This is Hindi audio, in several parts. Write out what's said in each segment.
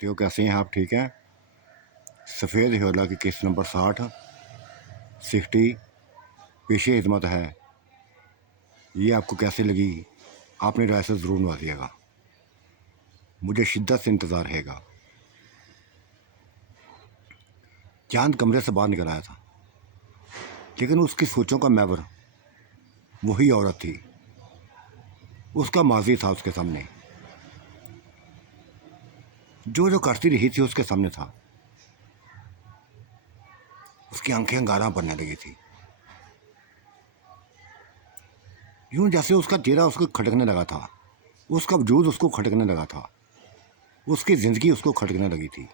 तो कैसे हैं आप? ठीक हैं? सफ़ेद ह्योला की किस्त नंबर 60 पेशे खिदमत है। ये आपको कैसे लगी? आपने राय से ज़रूर नवाजिएगा। मुझे शिद्दत से इंतज़ार रहेगा। चांद कमरे से बाहर निकल आया था, लेकिन उसकी सोचों का महवर वही औरत थी। उसका माजी था उसके सामने, जो जो करती रही थी उसके सामने था। उसकी आंखें अंगारा बनने लगी थी, यूं जैसे उसका चेहरा उसको खटकने लगा था, उसका वजूद उसको खटकने लगा था, उसकी ज़िंदगी उसको खटकने लगी थी।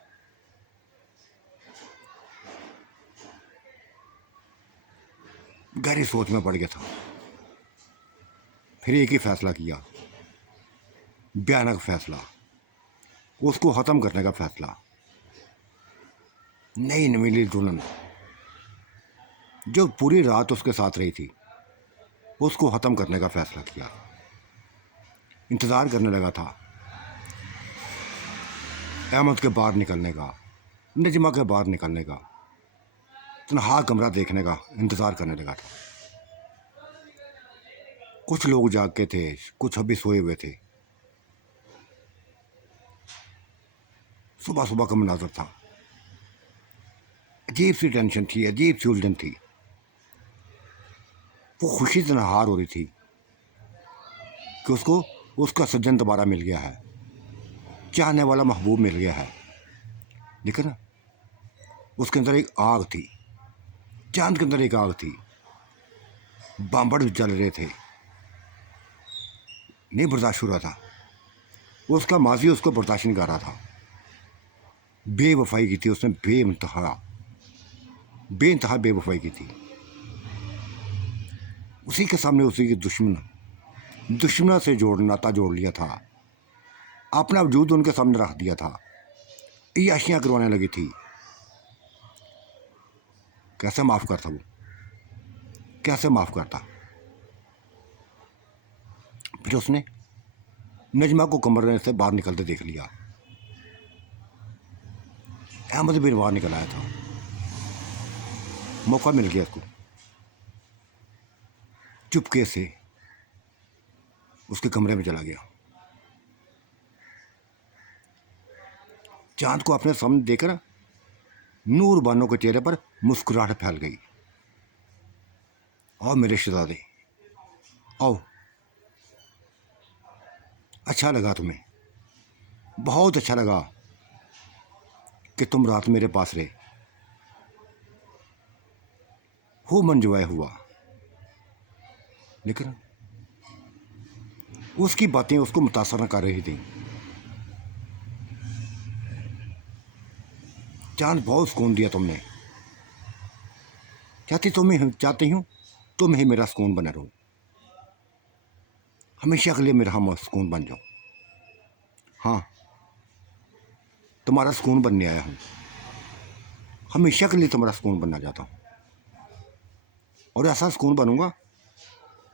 गहरी सोच में पड़ गया था। फिर एक ही फैसला किया, भयानक फैसला, उसको ख़त्म करने का फैसला। नई नवीली दुल्हन जो पूरी रात उसके साथ रही थी, उसको ख़त्म करने का फैसला किया। इंतज़ार करने लगा था अहमद के बाहर निकलने का, नजमा के बाहर निकलने का, तन्हा कमरा देखने का इंतज़ार करने लगा था। कुछ लोग जाग के थे, कुछ अभी सोए हुए थे। सुबह सुबह का मनाजर था। अजीब सी टेंशन थी, अजीब सी उलझन थी। वो खुशी से नहार हो रही थी कि उसको उसका सज्जन दोबारा मिल गया है, चाहने वाला महबूब मिल गया है। लेकिन उसके अंदर एक आग थी, चांद के अंदर एक आग थी। बांबड़ जल रहे थे, नहीं बर्दाश्त हो रहा था। उसका माजी उसको बर्दाश्त नहीं कर रहा था। बेवफाई की थी उसने, बेइंतहा बेवफाई की थी। उसी के सामने उसी की दुश्मन से नाता जोड़ लिया था, अपना वजूद उनके सामने रख दिया था, अय्याशियाँ करवाने लगी थी। कैसे माफ़ करता वो, कैसे माफ़ करता? फिर उसने नजमा को कमरे से बाहर निकलते देख लिया। अहमद भी बाहर निकल आया था। मौका मिल गया उसको। चुपके से उसके कमरे में चला गया। चांद को अपने सामने देखकर नूर बानो के चेहरे पर मुस्कुराहट फैल गई। आओ मेरे शहजादे, आओ। अच्छा लगा तुम्हें, बहुत अच्छा लगा कि तुम रात मेरे पास रहे। हो मंजवाए हुआ। लेकिन उसकी बातें उसको मुतासर न कर रही थी। चांद, बहुत सुकून दिया तुमने। चाहती हूँ तुम ही मेरा सुकून बना रहो, हमेशा के लिए मेरा हम सुकून बन जाओ। हाँ, तुम्हारा सुकून बनने आया हूँ, हमेशा के लिए तुम्हारा सुकून बनना चाहता हूँ। और ऐसा सुकून बनूंगा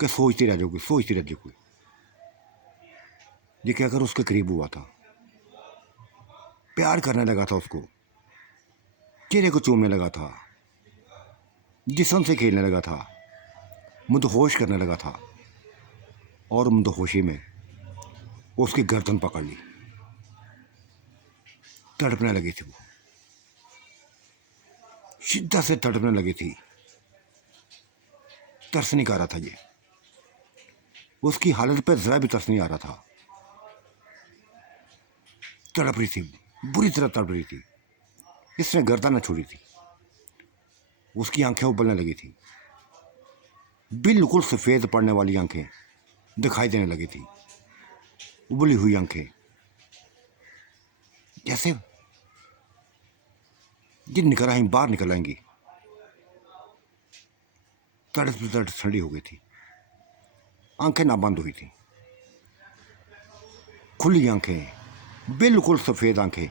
कि सोचती रह जाओगी। ये क्या कर उसके करीब हुआ था, प्यार करने लगा था, उसको चेहरे को चूमने लगा था, जिस्म से खेलने लगा था, मुदहोश करने लगा था। और मुदहोशी में उसकी गर्दन पकड़ ली। तड़पने लगी थी वो, शिद्दत से तड़पने लगी थी। तरस नहीं कर रहा था ये, उसकी हालत पर जरा भी तरस नहीं आ रहा था। तड़प रही थी, बुरी तरह तड़प रही थी। इसने गर्दन न छोड़ी थी। उसकी आंखें उबलने लगी थी, बिल्कुल सफ़ेद पड़ने वाली आंखें दिखाई देने लगी थी। उबली हुई आंखें, जैसे जिन निकल आई बाहर निकल आएंगी। तड़प ठंडी हो गई थी, आंखें ना बंद हुई थी, खुली आंखें, बिल्कुल सफ़ेद आंखें।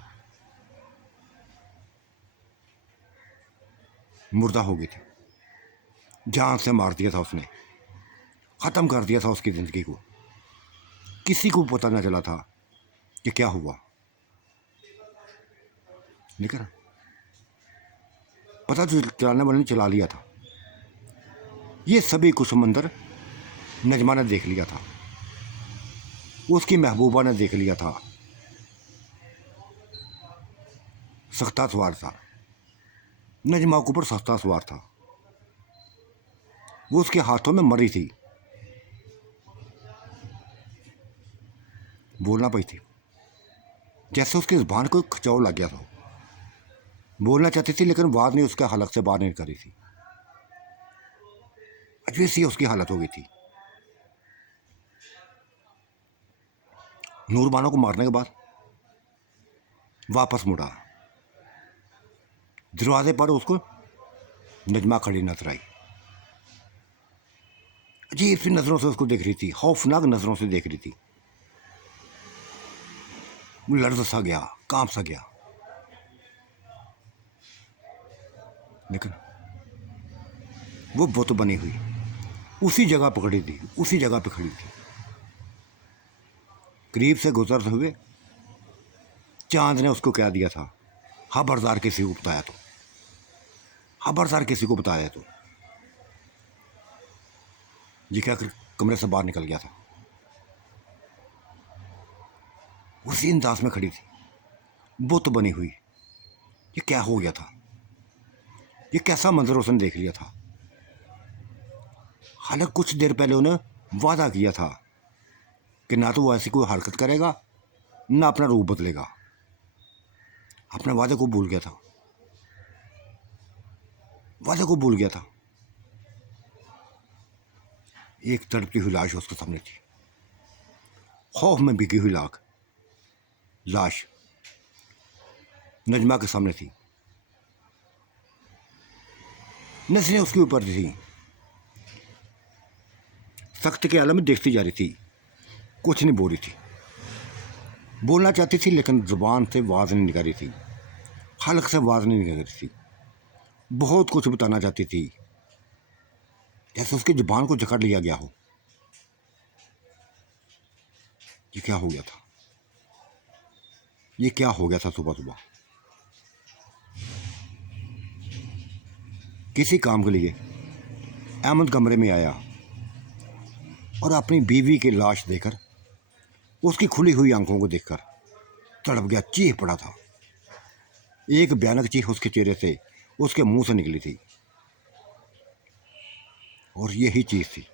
मुर्दा हो गई थी, जान से मार दिया था उसने, ख़त्म कर दिया था उसकी ज़िंदगी को। किसी को पता न चला था कि क्या हुआ। लेकिन पता तो चलाने वाले ने चला लिया था। ये सभी कुछ मंदिर नजमा ने देख लिया था, उसकी महबूबा ने देख लिया था। सख्ता सवार था, नजमा के ऊपर सख्ता सवार था। वो उसके हाथों में मरी थी, बोलना पाई थी। जैसे उसकी जुबान को खिंचाव लग गया था, बोलना चाहती थी लेकिन बात नहीं उसके हलक से बाहर नहीं कर रही थी। अजीब सी उसकी हालत हो गई थी। नूरबानो को मारने के बाद वापस मुड़ा, दरवाजे पर उसको नजमा खड़ी नजर आई। अजीब सी नजरों से उसको देख रही थी, खौफनाक नजरों से देख रही थी। वो लर्ज सा गया, कांप सा गया, लेकिन वो बुत बनी हुई उसी जगह पकड़ी थी, उसी जगह पे खड़ी थी। करीब से गुजरते हुए चांद ने उसको कह दिया था, खबरदार किसी को बताया तो, खबरदार किसी को बताया तो। ये क्या कमरे से बाहर निकल गया था। उसी अंदाज में खड़ी थी, बुत बनी हुई। ये क्या हो गया था, ये कैसा मंजर उसने देख लिया था। हालांकि कुछ देर पहले उन्हें वादा किया था कि ना तो वो ऐसी कोई हरकत करेगा, ना अपना रूप बदलेगा। अपने वादे को भूल गया था, वादे को भूल गया था। एक तड़पती हुई लाश उसके सामने थी, खौफ में बिकी हुई लाश नजमा के सामने थी। नजरें उसके ऊपर थी, सख्त के आलम में देखती जा रही थी, कुछ नहीं बोल रही थी। बोलना चाहती थी लेकिन जुबान से आवाज़ नहीं निकल रही थी, हल्क से आवाज़ नहीं निकल रही थी। बहुत कुछ बताना चाहती थी, जैसे उसकी जुबान को जकड़ लिया गया हो। ये क्या हो गया था, ये क्या हो गया था सुबह सुबह। किसी काम के लिए अहमद कमरे में आया और अपनी बीवी की लाश देखकर, उसकी खुली हुई आंखों को देखकर तड़प गया, चीख पड़ा था। एक भयानक चीख उसके चेहरे से, उसके मुंह से निकली थी। और यही चीज थी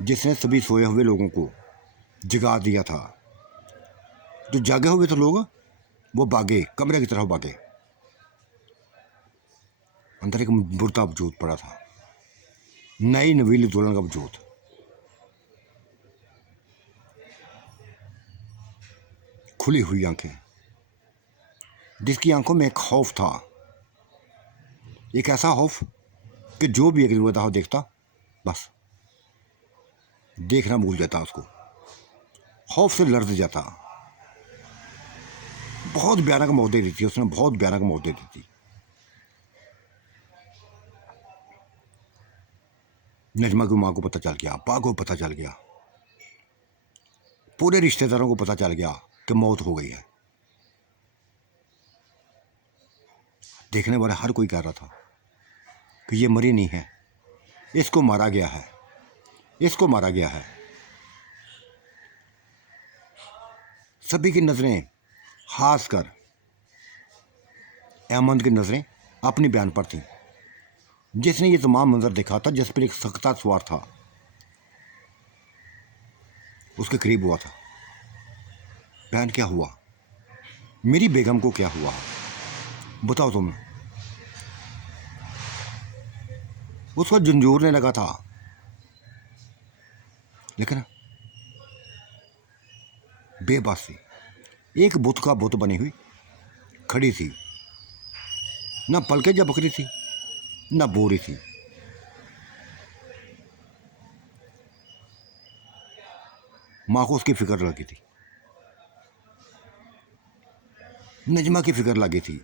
जिसने सभी सोए हुए लोगों को जगा दिया था। जो जागे हुए थे लोग वो भागे, कमरे की तरफ भागे। अंदर एक मुर्दा वजूद पड़ा था, नई नवीली दुल्हन का वजूद। खुली हुई आंखें, जिसकी आंखों में एक खौफ था, एक ऐसा खौफ कि जो भी एक हो देखता बस देखना भूल जाता, उसको खौफ से लर्ज जाता। बहुत भयानक मौत दे दी थी उसने, बहुत भयानक मौत दे दी थी। नजमा की माँ को पता चल गया, अब्बा को पता चल गया, पूरे रिश्तेदारों को पता चल गया कि मौत हो गई है। देखने वाला हर कोई कह रहा था कि ये मरी नहीं है, इसको मारा गया है, इसको मारा गया है। सभी की नज़रें, खासकर अहमद की नज़रें अपनी बयान पर थीं, जिसने ये तमाम मंजर देखा था, जिस पर एक सख्ता सवार था, उसके करीब हुआ था। बहन क्या हुआ, मेरी बेगम को क्या हुआ, बताओ तुम। उसको झंझोरने लगा था, लेकिन बेबस थी, एक बुत का बुत बनी हुई खड़ी थी, ना पलके झपक रही थी, ना बो रही थी। माँ को उसकी फिक्र लगी थी, नजमा की फिक्र लगी थी।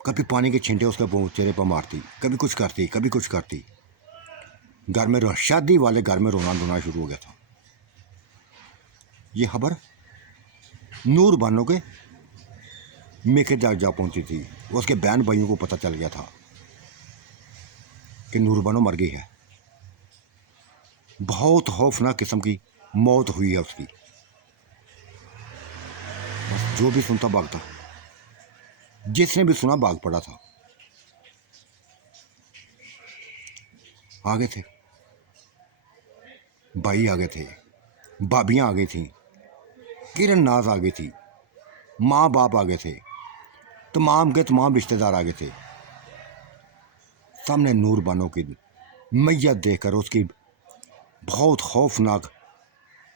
कभी पानी के छींटे उसके चेहरे पर मारती, कभी कुछ करती, कभी कुछ करती। घर में शादी वाले घर में रोना धोना शुरू हो गया था। ये खबर नूर बानो के मेके जा पहुंची थी। उसके बहन भाइयों को पता चल गया था कि नूरबानो मर गई है। बहुत खौफनाक किस्म की मौत हुई है उसकी। बस जो भी सुनता भागता, जिसने भी सुना भाग पड़ा था। आगे थे भाई, आगे थे भाभियाँ, आगे थी किरण नाज, आगे थी माँ बाप, आगे थे तमाम के तमाम रिश्तेदार, आगे थे। सामने नूरबानो की मैयत देखकर, उसकी बहुत खौफनाक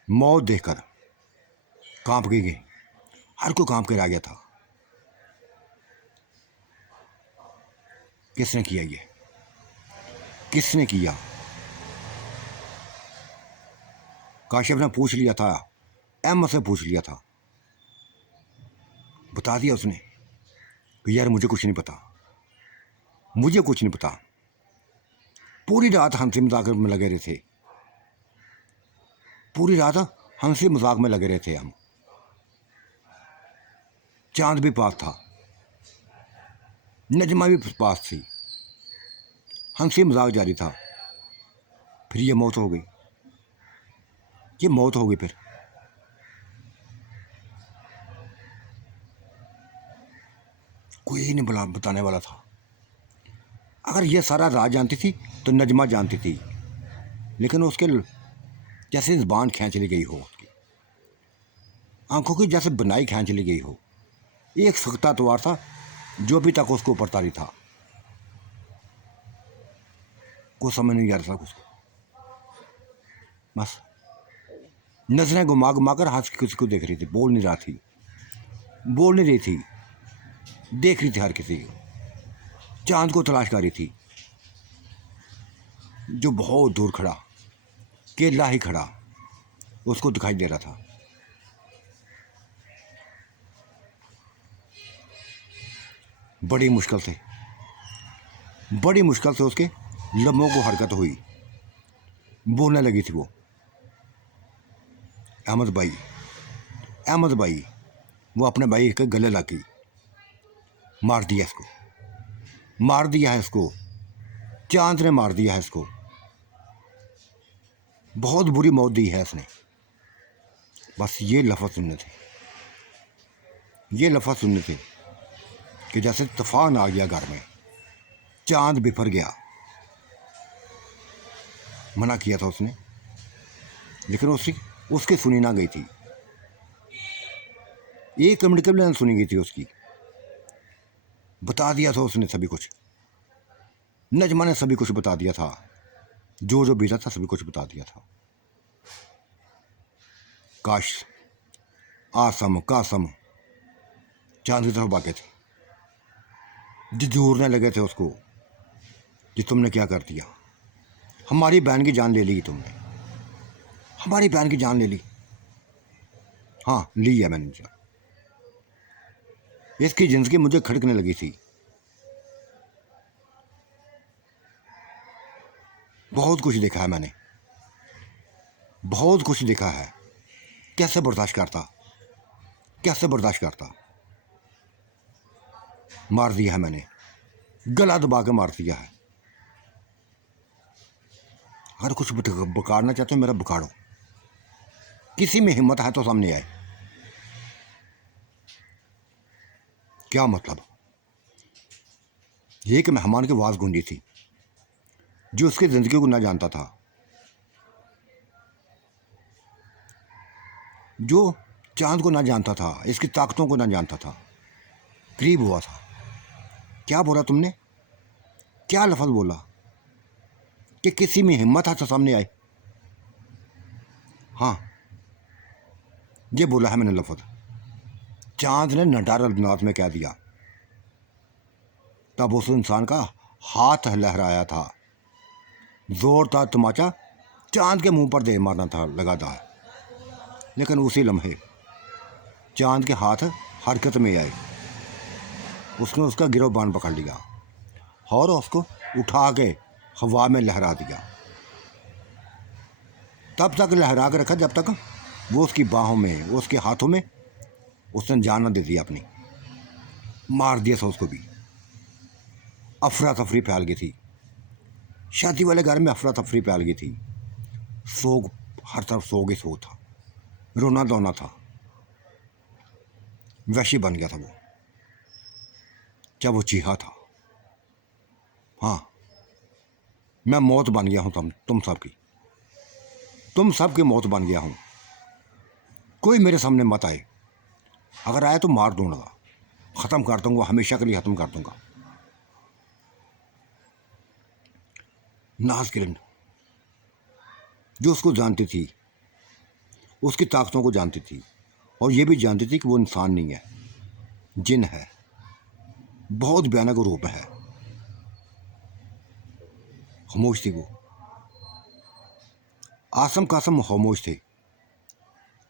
मौत देखकर कांप गई। हर कोई कांप के रह गया था। किसने किया ये? किसने किया? काशिफ ने पूछ लिया था, अहमद से पूछ लिया था, बता दिया उसने कि यार मुझे कुछ नहीं पता, मुझे कुछ नहीं पता। पूरी रात हंसी मजाक में लगे रहे थे, पूरी रात हंसी मजाक में लगे रहे थे हम। चांद भी पास था, नजमा भी पास थी, हंसी मजाक जारी था। फिर ये मौत हो गई, ये मौत हो गई। फिर कोई नहीं बताने वाला था। अगर ये सारा राज जानती थी तो नजमा जानती थी, लेकिन उसके जैसे ज़बान खींच ली गई हो, उसकी आंखों की जैसे बनाई खींच ली गई हो। एक सख्ता तवार था जो भी तक उसको ऊपर तारी था। कुछ समझ नहीं आ रहा था कुछ। बस नजरें घुमा घुमा कर हंस किसी को देख रही थी, बोल नहीं रहा थी, बोल नहीं रही थी, देख रही थी हर किसी को। चांद को तलाश कर रही थी, जो बहुत दूर खड़ा, केला ही खड़ा उसको दिखाई दे रहा था। बड़ी मुश्किल से उसके लम्हों को हरकत हुई, बोलने लगी थी वो, अहमद भाई। वो अपने भाई के गले लगी, मार दिया इसको, मार दिया है इसको, चांद ने मार दिया है इसको, बहुत बुरी मौत दी है इसने। बस ये लफ्ज़ सुनने थे कि जैसे तूफान आ गया घर में, चांद बिफर गया। मना किया था उसने, लेकिन उसकी सुनी ना गई थी। एक मिनट के लिए सुनी गई थी उसकी। बता दिया था उसने सभी कुछ, नजमा ने सभी कुछ बता दिया था, जो बीता था सभी कुछ बता दिया था। काश आसम कासम चांद की तरफ भागे थे, झूरने लगे थे उसको कि तुमने क्या कर दिया, हमारी बहन की जान ले ली तुमने, हमारी बहन की जान ले ली। हाँ, ली है मैंने जान। इसकी जिंदगी मुझे खड़कने लगी थी। बहुत कुछ देखा है मैंने, बहुत कुछ देखा है। कैसे बर्दाश्त करता। मार दिया है मैंने, गला दबा के मार दिया है। अगर कुछ बिगाड़ना चाहते हो मेरा बिगाड़ो, किसी में हिम्मत है तो सामने आए। क्या मतलब? एक मेहमान की आवाज़ गूंजी थी जो उसकी ज़िंदगी को ना जानता था, जो चांद को ना जानता था, इसकी ताकतों को ना जानता था, करीब हुआ था। क्या बोला तुमने? क्या लफ्ज़ बोला कि किसी में हिम्मत है तो सामने आए? हाँ, ये बोला है मैंने लफ्ज़। चांद ने नडार अंदाज में कह दिया। तब उस इंसान का हाथ लहराया था, जोरदार तमाचा चांद के मुंह पर दे मारना था लगा था। लेकिन उसी लम्हे चांद के हाथ हरकत में आए, उसने उसका गिरोबान पकड़ लिया और उसको उठा के हवा में लहरा दिया। तब तक लहरा के रखा जब तक वो उसकी बाहों में, उसके हाथों में उसने जान न दे दी अपनी। मार दिया था उसको भी। अफरा तफरी फैल गई थी, शादी वाले घर में अफरा तफरी फैल गई थी। सोग, हर तरफ सोग ही सोग था, रोना धोना था। वैशी बन गया था वो, क्या वो चीहा था। हाँ, मैं मौत बन गया हूँ तुम सब की, तुम सब की मौत बन गया हूँ। कोई मेरे सामने मत आए, अगर आए तो मार दूंगा, ख़त्म कर दूंगा, हमेशा के लिए ख़त्म कर दूंगा। नाज़ जो उसको जानती थी, उसकी ताकतों को जानती थी, और ये भी जानती थी कि वो इंसान नहीं है, जिन है, बहुत भयानक रूप है। खामोश थी वो, आसम कासम खामोश थे,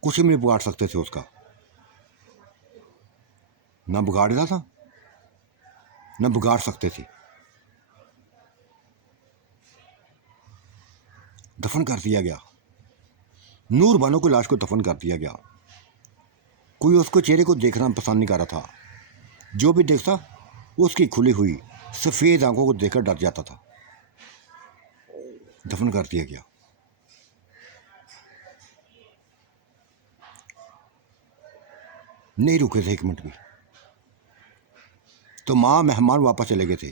कुछ भी नहीं बिगाड़ सकते थे उसका। ना बिगाड़ा था, ना बिगाड़ सकते थे। दफन कर दिया गया, नूर बानो की लाश को दफन कर दिया गया। कोई उसको चेहरे को देखना पसंद नहीं कर रहा था, जो भी देखता उसकी खुली हुई सफ़ेद आंखों को देखकर डर जाता था। दफन कर दिया गया। नहीं रुके थे एक मिनट भी, तो माँ मेहमान वापस चले गए थे।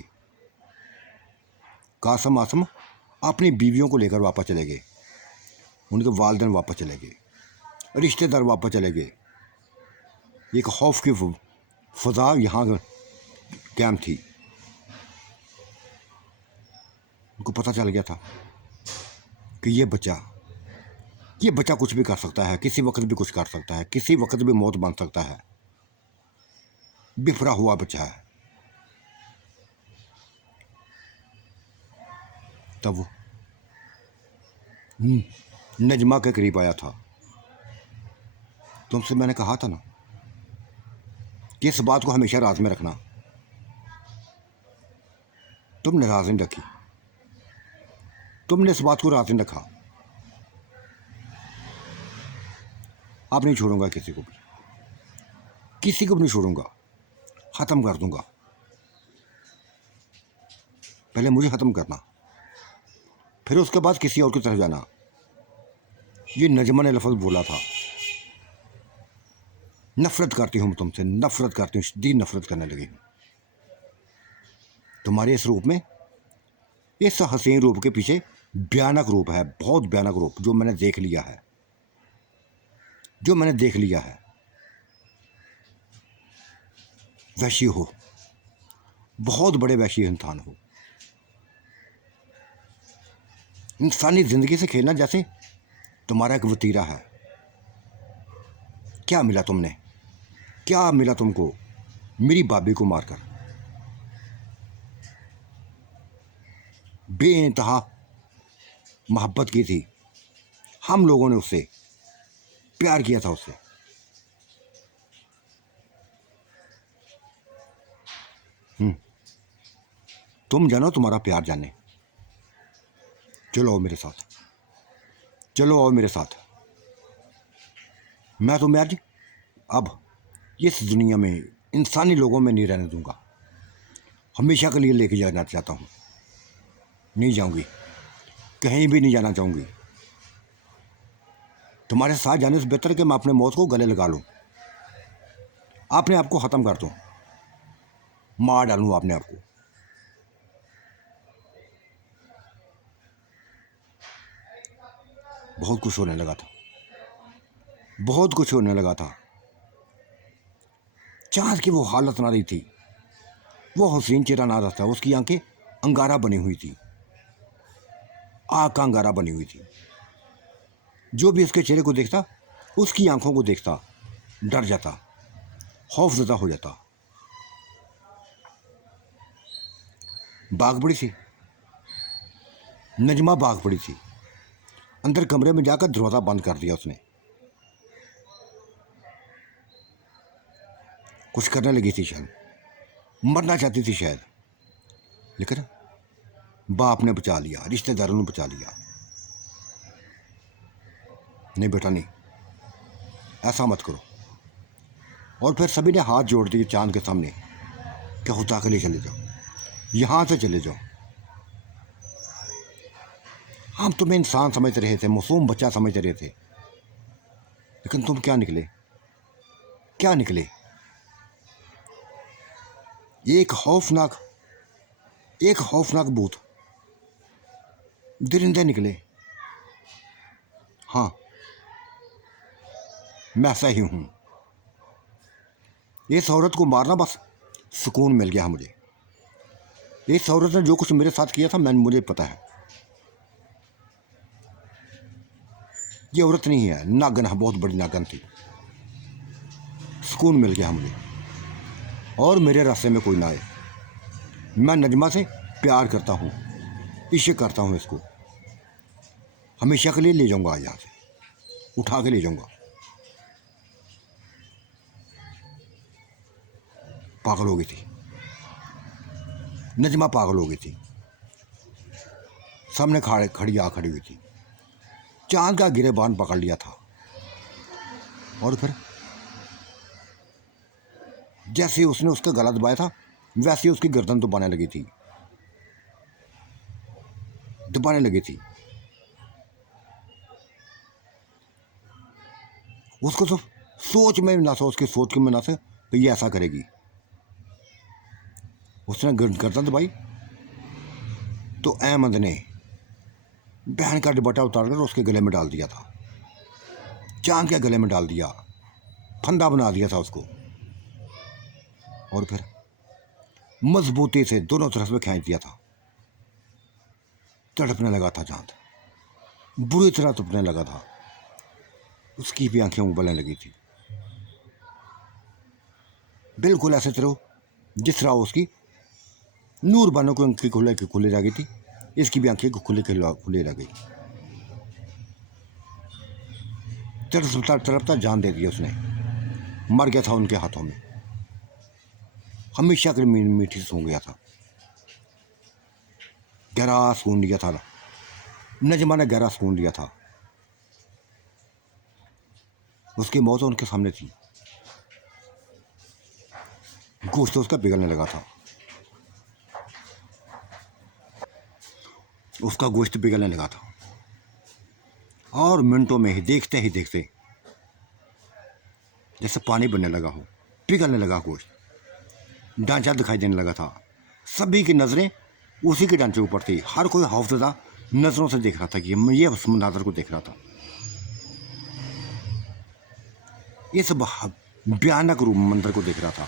कासम आसम अपनी बीवियों को लेकर वापस चले गए, उनके वालिदैन वापस चले गए, रिश्तेदार वापस चले गए। एक खौफ की फजा यहाँ कैम थी। उनको पता चल गया था कि ये बच्चा कुछ भी कर सकता है, किसी वक्त भी कुछ कर सकता है, किसी वक्त भी मौत बन सकता है। बिफरा हुआ बच्चा है। तब वो नजमा के करीब आया था। तुमसे मैंने कहा था ना कि इस बात को हमेशा राज में रखना। तुमने राज नहीं रखी, तुमने इस बात को राज नहीं रखा। अब नहीं छोड़ूंगा किसी को भी, किसी को भी नहीं छोड़ूंगा, ख़त्म कर दूंगा। पहले मुझे ख़त्म करना, फिर उसके बाद किसी और की तरफ जाना। ये नजमा ने लफ्ज़ बोला था। नफ़रत करती हूँ तुमसे, नफ़रत करती हूँ, शदीद नफ़रत करने लगी हूँ तुम्हारे इस रूप में। इस हसीन रूप के पीछे भयानक रूप है, बहुत भयानक रूप, जो मैंने देख लिया है, जो मैंने देख लिया है। वैशी हो, बहुत बड़े वैशी इंसान हो। इंसानी ज़िंदगी से खेलना जैसे तुम्हारा एक वतीरा है। क्या मिला तुमने, क्या मिला तुमको मेरी भाभी को मारकर? बेइंतहा मोहब्बत की थी, हम लोगों ने उससे प्यार किया था उससे। तुम जानो, तुम्हारा प्यार जाने। चलो आओ मेरे साथ, चलो आओ मेरे साथ। मैं तुम्हें आज अब इस दुनिया में इंसानी लोगों में नहीं रहने दूंगा, हमेशा के लिए लेके जाना चाहता हूँ। नहीं जाऊंगी, कहीं भी नहीं जाना चाहूँगी। तुम्हारे साथ जाने से बेहतर कि मैं अपने मौत को गले लगा लूँ, अपने आप को ख़त्म कर दूँ, मार डालूँ अपने आप को। बहुत कुछ होने लगा था, बहुत कुछ होने लगा था। चाँद की वो हालत ना रही थी, वो हसीन चेहरा ना रहा था, उसकी आंखें अंगारा बनी हुई थी, आग का अंगारा बनी हुई थी। जो भी उसके चेहरे को देखता, उसकी आंखों को देखता, डर जाता, खौफजदा हो जाता। भाग पड़ी थी नजमा, भाग पड़ी थी अंदर कमरे में जाकर, दरवाज़ा बंद कर दिया उसने। कुछ करने लगी थी शायद, मरना चाहती थी शायद, लेकिन बाप ने बचा लिया, रिश्तेदारों ने बचा लिया। नहीं बेटा नहीं, ऐसा मत करो। और फिर सभी ने हाथ जोड़ दिए चांद के सामने कि खुदा के लिए चले जाओ, यहाँ से चले जाओ। हम तुम्हें इंसान समझ रहे थे, मासूम बच्चा समझ रहे थे, लेकिन तुम क्या निकले, क्या निकले? एक खौफनाक भूत, दरिंदे निकले। हाँ, मैं ऐसा ही हूँ। इस औरत को मारना बस सुकून मिल गया मुझे। इस औरत ने जो कुछ मेरे साथ किया था मुझे पता है। ये औरत नहीं है, नागन है, बहुत बड़ी नागन थी। सुकून मिल गया मुझे, और मेरे रास्ते में कोई ना आए। मैं नजमा से प्यार करता हूँ, इश्क करता हूँ। इसको हमेशा के लिए ले जाऊंगा, आज यहाँ से उठा के ले जाऊंगा। पागल हो गई थी नजमा, पागल हो गई थी। सामने खड़ी हुई थी। चांद का गिरेबान पकड़ लिया था, और फिर जैसे उसने उसका गला दबाया था, वैसे उसकी गर्दन दबाने लगी थी। उसको तो सोच में ना था, उसकी सोच के में ना था कि ये ऐसा करेगी। उसने गर्दन दबाई तो अहमद ने बहन का दुपट्टा उतारकर उसके गले में डाल दिया था, चांद के गले में डाल दिया, फंदा बना दिया था उसको, और फिर मजबूती से दोनों तरफ में खींच दिया था। तड़पने लगा था चांद, बुरी तरह तड़पने लगा था। उसकी भी आंखें उबलने लगी थी, बिल्कुल ऐसे तरह जिस तरह उसकी नूर बानो को आंखें खुले रह गई थी, इसकी भी आंखें खुले रह गई। तड़पता जान दे दी उसने, मर गया था उनके हाथों में। हमेशा के मीठी सो गया था, गहरा सुकून लिया था। नजमा ने गहरा सुकून लिया था। उसकी मौत उनके सामने थी, गोश्त उसका पिघलने लगा था, उसका गोश्त पिघलने लगा था, और मिनटों में ही देखते जैसे पानी बनने लगा हो, पिघलने लगा गोश्त, ढांचा दिखाई देने लगा था। सभी की नज़रें उसी के ढांचे ऊपर थी। हर कोई खौफजदा नज़रों से देख रहा था कि ये मंजर को देख रहा था। ये सब भयानक रूप मंदिर को देख रहा था।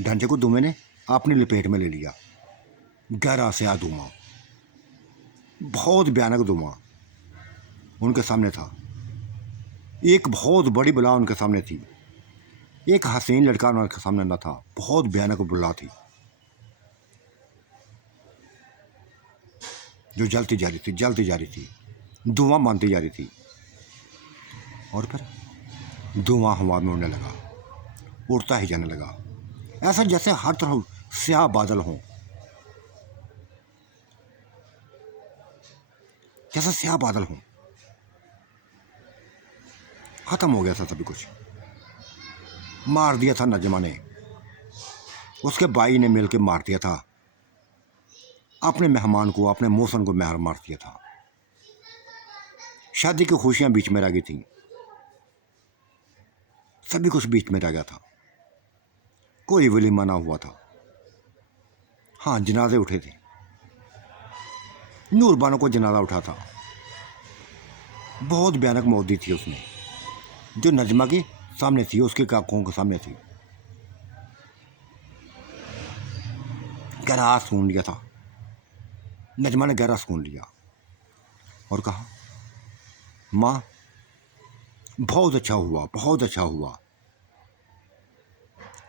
ढांचे को धुएं ने अपनी लपेट में ले लिया। गहरा स्याह धुआं, बहुत भयानक धुआं उनके सामने था। एक बहुत बड़ी बला उनके सामने थी। एक हसीन लड़का उनके सामने न था, बहुत भयानक बला थी जो जलती जा रही थी, धुआं मानती जा रही थी। और फिर धुआं हवा में उड़ने लगा, उड़ता ही जाने लगा, ऐसा जैसे हर तरफ स्याह बादल हों, जैसे स्याह बादल हों। खत्म हो गया था सभी कुछ, मार दिया था नजमा ने, उसके भाई ने मिलकर मार दिया था अपने मेहमान को, अपने मौसम को मार दिया था। शादी की खुशियां बीच में रह गई थी, सभी कुछ बीच में रह गया था। कोई वलीमा ना हुआ था। हाँ, जनाजे उठे थे, नूर बानो को जनाजा उठा था। बहुत भयानक मौत दी थी उसने, जो नजमा के सामने थी, उसके काकों के सामने थी। गहरा सुन लिया था नजमा ने, गहरा सुन लिया और कहा, माँ बहुत अच्छा हुआ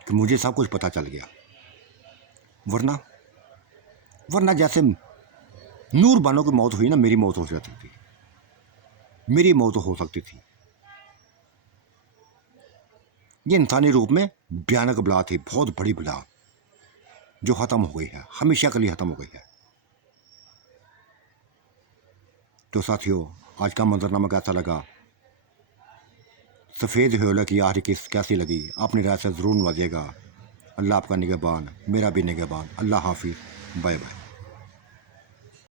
कि मुझे सब कुछ पता चल गया, वरना जैसे नूर बानो की मौत हुई ना, मेरी मौत हो सकती थी। ये इंसानी रूप में भयानक बला थी, बहुत बड़ी बला, जो ख़त्म हो गई है, हमेशा के लिए ख़त्म हो गई है। तो साथियों, आज का मंजरनामा कैसा लगा सफ़ेद ह्योला की आखिरी किस्त कैसी लगी अपनी राय से ज़रूर नवाजिएगा। अल्लाह आपका निगहबान, मेरा भी निगहबान। अल्लाह हाफिज़, बाय बाय।